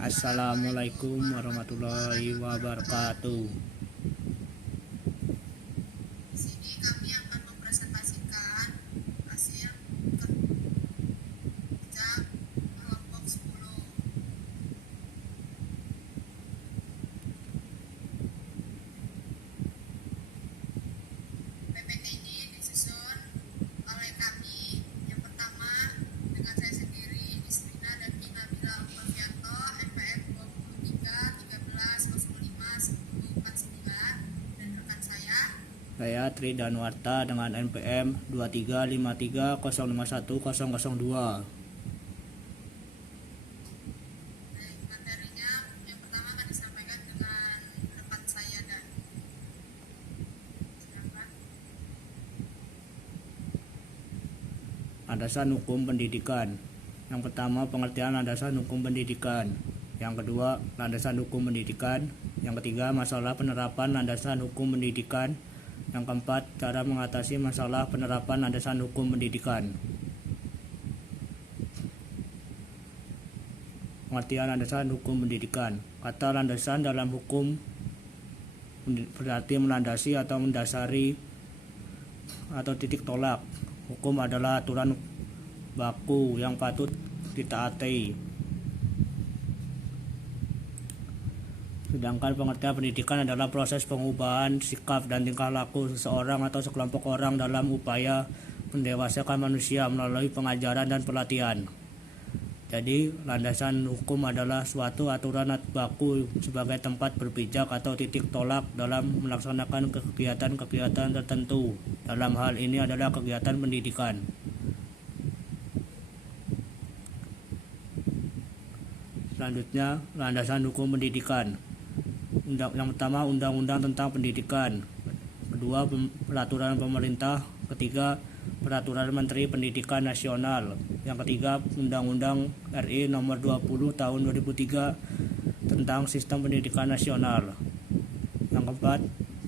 Assalamualaikum warahmatullahi wabarakatuh. Di sini kami akan mempresentasikan hasil kerja kelompok 10. PPT ini disusun oleh kami. Yang pertama dengan saya sendiri, Isrina dan Nabila Alfianto, NPM 23 13 05 10 49, dan rekan Saya Tri Danwarta dengan NPM 23530510002. materinya. Yang pertama akan disampaikan dengan rekan saya, dan silakan. Landasan hukum pendidikan. Yang pertama, pengertian landasan hukum pendidikan. Yang kedua, landasan hukum pendidikan. Yang ketiga, masalah penerapan landasan hukum pendidikan. Yang keempat, cara mengatasi masalah penerapan landasan hukum pendidikan. Pengertian landasan hukum pendidikan. Kata landasan dalam hukum berarti melandasi atau mendasari atau titik tolak. Hukum adalah aturan baku yang patut ditaati. Sedangkan pengertian pendidikan adalah proses pengubahan sikap dan tingkah laku seseorang atau sekelompok orang dalam upaya mendewasakan manusia melalui pengajaran dan pelatihan. Jadi, landasan hukum adalah suatu aturan baku sebagai tempat berpijak atau titik tolak dalam melaksanakan kegiatan-kegiatan tertentu. Dalam hal ini adalah kegiatan pendidikan. Selanjutnya, landasan hukum pendidikan. Yang pertama, undang-undang tentang pendidikan. Kedua, peraturan pemerintah. Ketiga, peraturan Menteri Pendidikan Nasional. Yang ketiga, Undang-Undang RI Nomor 20 Tahun 2003 tentang Sistem Pendidikan Nasional. Yang keempat,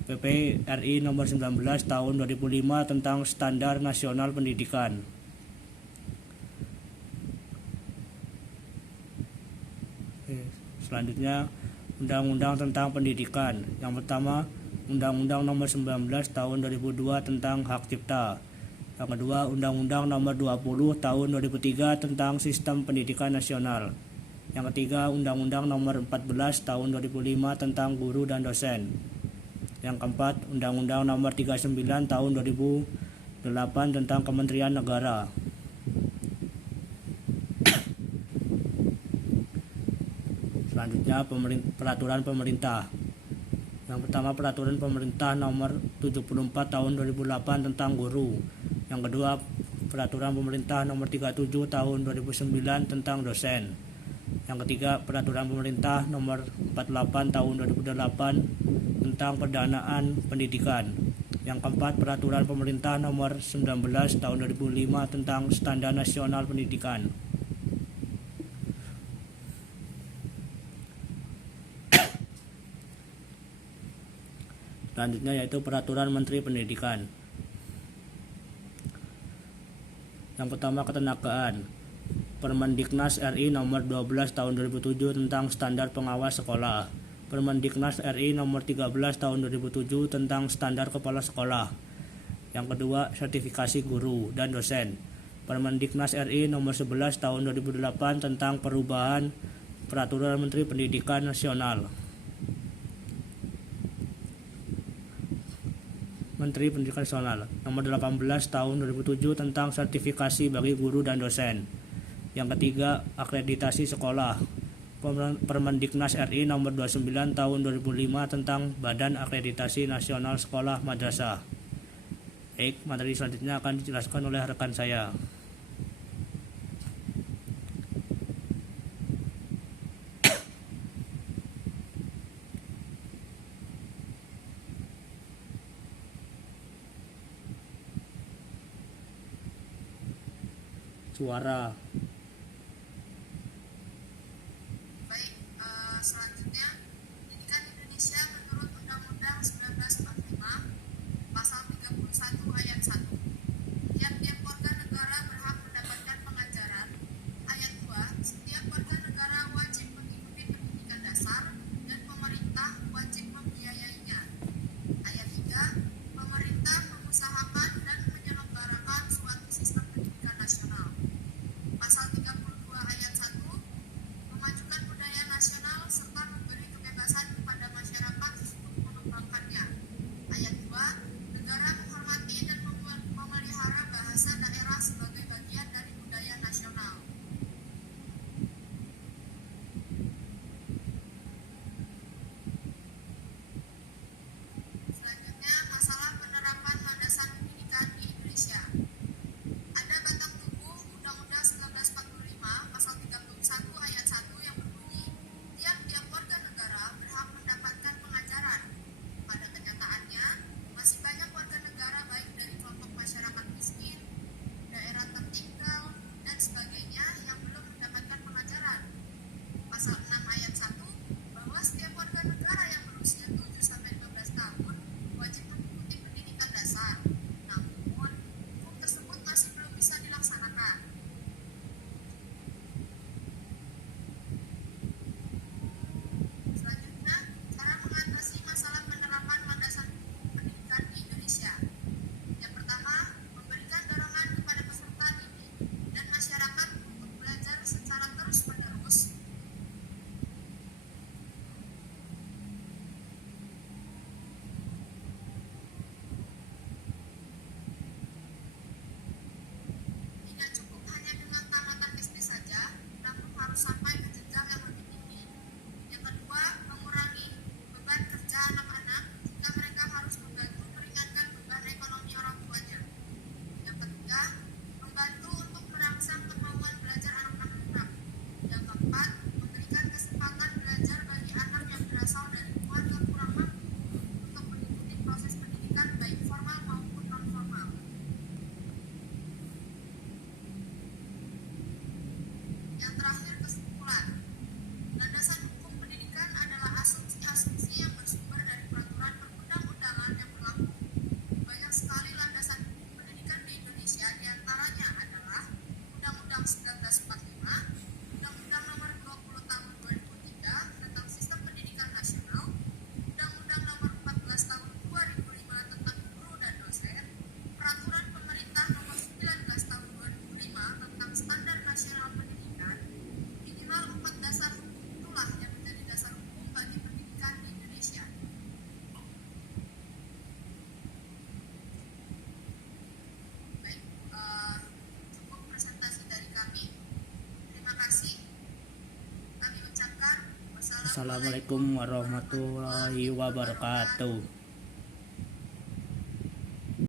PP RI Nomor 19 Tahun 2005 tentang Standar Nasional Pendidikan. Selanjutnya, Undang-Undang tentang pendidikan. Yang pertama, Undang-Undang Nomor 19 Tahun 2002 tentang Hak Cipta. Yang kedua, Undang-Undang Nomor 20 Tahun 2003 tentang Sistem Pendidikan Nasional. Yang ketiga, Undang-Undang Nomor 14 Tahun 2005 tentang Guru dan Dosen. Yang keempat, Undang-Undang Nomor 39 Tahun 2008 tentang Kementerian Negara. Selanjutnya, peraturan pemerintah. Yang pertama, peraturan pemerintah nomor 74 tahun 2008 tentang guru. Yang kedua, peraturan pemerintah nomor 37 tahun 2009 tentang dosen. Yang ketiga, peraturan pemerintah nomor 48 tahun 2008 tentang pendanaan pendidikan. Yang keempat, peraturan pemerintah nomor 19 tahun 2005 tentang Standar Nasional Pendidikan. Selanjutnya yaitu peraturan Menteri Pendidikan. Yang pertama, ketenagaan. Permendiknas RI Nomor 12 Tahun 2007 tentang Standar Pengawas Sekolah. Permendiknas RI Nomor 13 Tahun 2007 tentang Standar Kepala Sekolah. Yang kedua, sertifikasi guru dan dosen. Permendiknas RI Nomor 11 Tahun 2008 tentang perubahan Peraturan Menteri Pendidikan Nasional. Menteri Pendidikan Nasional Nomor 18 Tahun 2007 tentang sertifikasi bagi guru dan dosen. Yang ketiga, akreditasi sekolah. Permendiknas RI Nomor 29 Tahun 2005 tentang Badan Akreditasi Nasional Sekolah Madrasah. Baik, materi selanjutnya akan dijelaskan oleh rekan saya. Suara. Baik, selanjutnya, pendidikan Indonesia menurut Undang-Undang 1945 Pasal 31 Ayat 1. Tiap-tiap warga negara berhak mendapatkan pengajaran. Ayat 2, setiap warga negara wajib mengikuti Assalamualaikum warahmatullahi wabarakatuh.